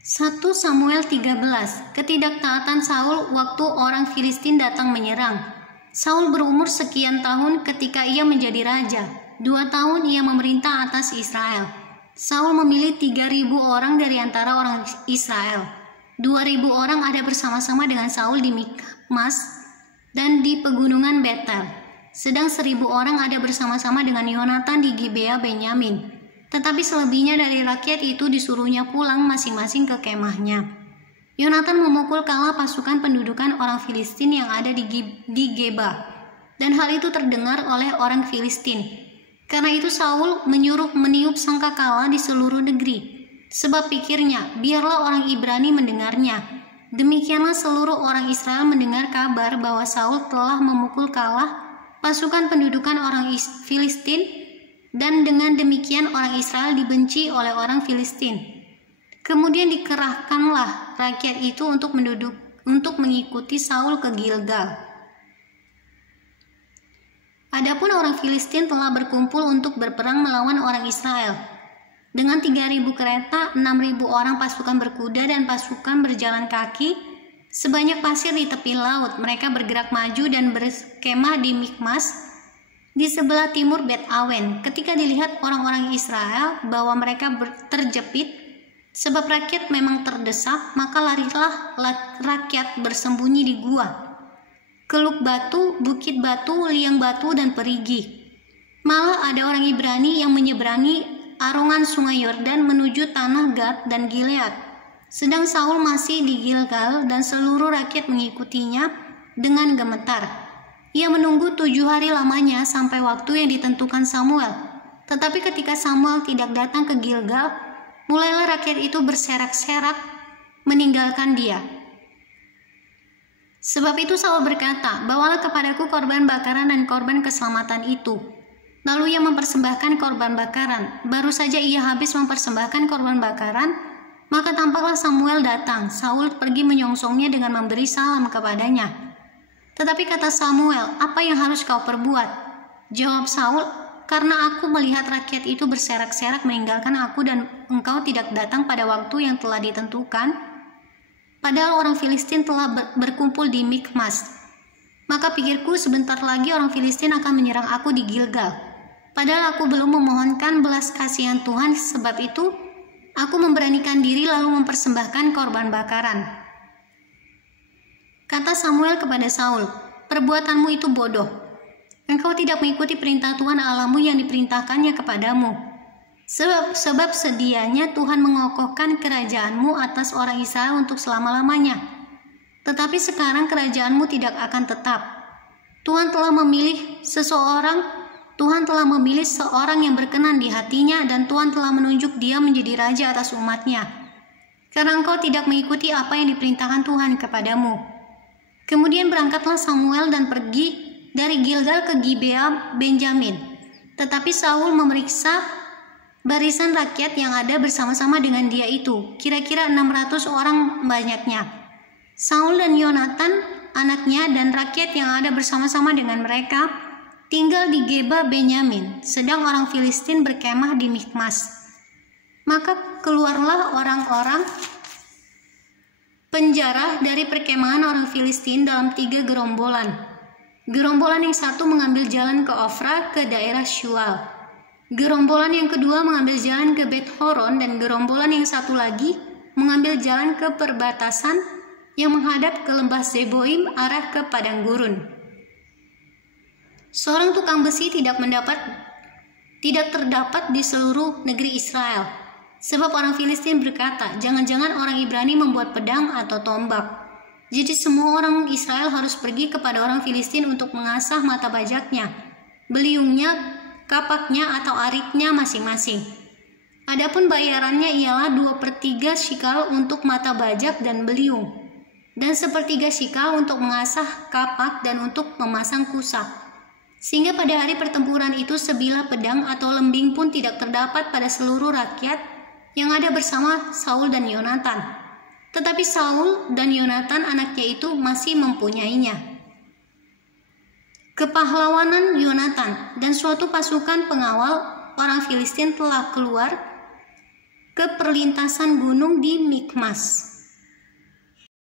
1 Samuel 13. Ketidaktaatan Saul waktu orang Filistin datang menyerang. Saul berumur sekian tahun ketika ia menjadi raja. 2 tahun ia memerintah atas Israel. Saul memilih 3.000 orang dari antara orang Israel. 2.000 orang ada bersama-sama dengan Saul di Mikmas dan di pegunungan Betel. Sedang 1.000 orang ada bersama-sama dengan Yonatan di Gibea Benyamin. Tetapi selebihnya dari rakyat itu disuruhnya pulang masing-masing ke kemahnya. Yonatan memukul kalah pasukan pendudukan orang Filistin yang ada di Geba, dan hal itu terdengar oleh orang Filistin. Karena itu Saul menyuruh meniup sangkakala di seluruh negeri, sebab pikirnya, biarlah orang Ibrani mendengarnya. Demikianlah seluruh orang Israel mendengar kabar bahwa Saul telah memukul kalah pasukan pendudukan orang Filistin, dan dengan demikian orang Israel dibenci oleh orang Filistin. Kemudian dikerahkanlah rakyat itu untuk mengikuti Saul ke Gilgal. Adapun orang Filistin telah berkumpul untuk berperang melawan orang Israel. Dengan 3.000 kereta, 6.000 orang pasukan berkuda dan pasukan berjalan kaki, sebanyak pasir di tepi laut, mereka bergerak maju dan berkemah di Mikmas, di sebelah timur Bet Awen. Ketika dilihat orang-orang Israel bahwa mereka terjepit, sebab rakyat memang terdesak, maka larilah rakyat bersembunyi di gua, Keluk Batu, Bukit Batu, Liang Batu, dan Perigi. Malah ada orang Ibrani yang menyeberangi arungan sungai Yordan menuju tanah Gad dan Gilead. Sedang Saul masih di Gilgal dan seluruh rakyat mengikutinya dengan gemetar. Ia menunggu 7 hari lamanya sampai waktu yang ditentukan Samuel. Tetapi ketika Samuel tidak datang ke Gilgal, mulailah rakyat itu berserak-serak meninggalkan dia. Sebab itu Saul berkata, "Bawalah kepadaku korban bakaran dan korban keselamatan itu." Lalu ia mempersembahkan korban bakaran. Baru saja ia habis mempersembahkan korban bakaran, maka tampaklah Samuel datang. Saul pergi menyongsongnya dengan memberi salam kepadanya. Tetapi kata Samuel, "Apa yang harus kau perbuat?" Jawab Saul, "Karena aku melihat rakyat itu berserak-serak meninggalkan aku dan engkau tidak datang pada waktu yang telah ditentukan, padahal orang Filistin telah berkumpul di Mikmas. Maka pikirku sebentar lagi orang Filistin akan menyerang aku di Gilgal. Padahal aku belum memohonkan belas kasihan Tuhan, sebab itu aku memberanikan diri lalu mempersembahkan korban bakaran." Kata Samuel kepada Saul, "Perbuatanmu itu bodoh. Engkau tidak mengikuti perintah Tuhan Allahmu yang diperintahkannya kepadamu. Sebab sedianya Tuhan mengokohkan kerajaanmu atas orang Israel untuk selama-lamanya. Tetapi sekarang kerajaanmu tidak akan tetap. Tuhan telah memilih seorang yang berkenan di hatinya, dan Tuhan telah menunjuk dia menjadi raja atas umatnya. Karena engkau tidak mengikuti apa yang diperintahkan Tuhan kepadamu." Kemudian berangkatlah Samuel dan pergi dari Gilgal ke Gibea Benjamin. Tetapi Saul memeriksa barisan rakyat yang ada bersama-sama dengan dia itu, kira-kira 600 orang banyaknya. Saul dan Yonatan anaknya dan rakyat yang ada bersama-sama dengan mereka tinggal di Geba Benyamin, sedang orang Filistin berkemah di Mikmas. Maka keluarlah orang-orang penjara dari perkemahan orang Filistin dalam 3 gerombolan. Gerombolan yang satu mengambil jalan ke Ofra ke daerah Shual. Gerombolan yang kedua mengambil jalan ke Bet Horon, dan gerombolan yang satu lagi mengambil jalan ke perbatasan yang menghadap ke lembah Zeboim arah ke padang gurun. Seorang tukang besi tidak terdapat di seluruh negeri Israel. Sebab orang Filistin berkata, "Jangan-jangan orang Ibrani membuat pedang atau tombak." Jadi semua orang Israel harus pergi kepada orang Filistin untuk mengasah mata bajaknya, beliungnya, kapaknya atau aritnya masing-masing. Adapun bayarannya ialah 2/3 shikal untuk mata bajak dan beliung, dan 1/3 shikal untuk mengasah kapak dan untuk memasang kusak. Sehingga pada hari pertempuran itu sebilah pedang atau lembing pun tidak terdapat pada seluruh rakyat yang ada bersama Saul dan Yonatan. Tetapi Saul dan Yonatan anaknya itu masih mempunyainya. Kepahlawanan Yonatan. Dan suatu pasukan pengawal orang Filistin telah keluar ke perlintasan gunung di Mikmas.